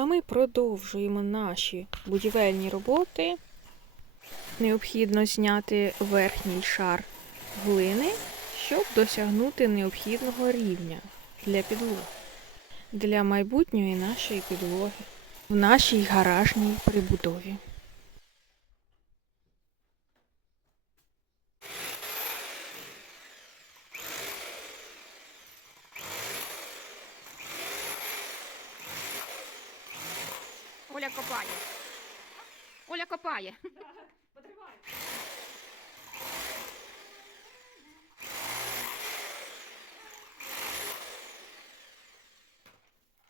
А ми продовжуємо наші будівельні роботи. Необхідно зняти верхній шар глини, щоб досягнути необхідного рівня для підлоги. Для майбутньої нашої підлоги в нашій гаражній прибудові. Оля копає. Оля копає.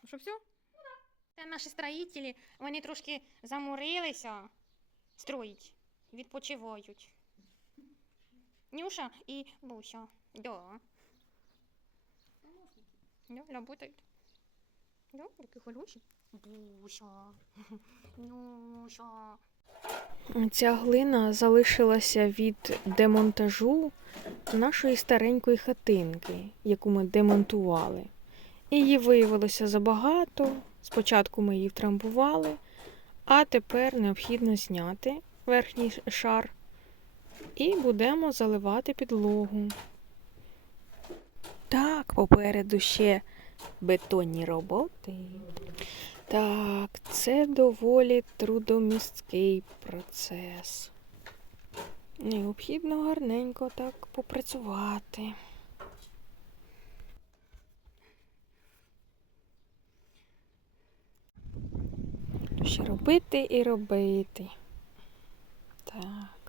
Ну Що все? Це наші строїтелі, вони трошки заморилися строїть, відпочивають. Нюша і Буся. Да. Да, работають. Да, які хороші. Буся. Нюша. Ця глина залишилася від демонтажу нашої старенької хатинки, яку ми демонтували. Її виявилося забагато. Спочатку ми її втрамбували, а тепер необхідно зняти верхній шар і будемо заливати підлогу. Так, попереду ще бетонні роботи. Так, це доволі трудомісткий процес. Необхідно гарненько так попрацювати. Ще робити і робити. Так.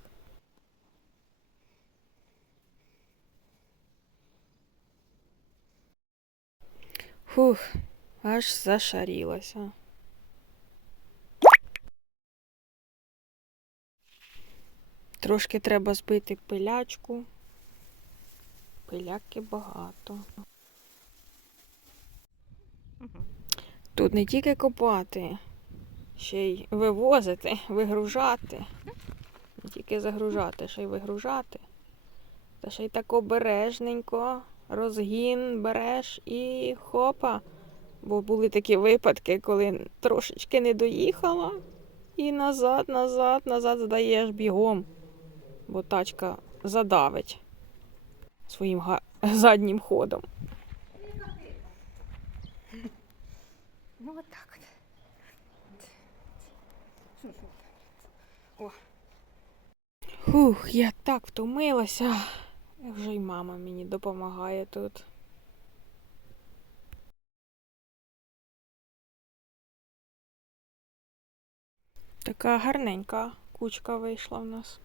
Фух, аж зашарілося. Трошки треба збити пилячку. Пиляки багато. Тут не тільки копати, ще й вивозити, вигружати. Не тільки загружати, ще й вигружати. Та ще й так обережненько, розгін береш і хопа. Бо були такі випадки, коли трошечки не доїхала, і назад, назад, назад здаєш бігом, бо тачка задавить своїм заднім ходом. Ну вот так вот. Фух, я так втомилася. Вже й мама мені допомагає тут. Така гарненька кучка вийшла в нас.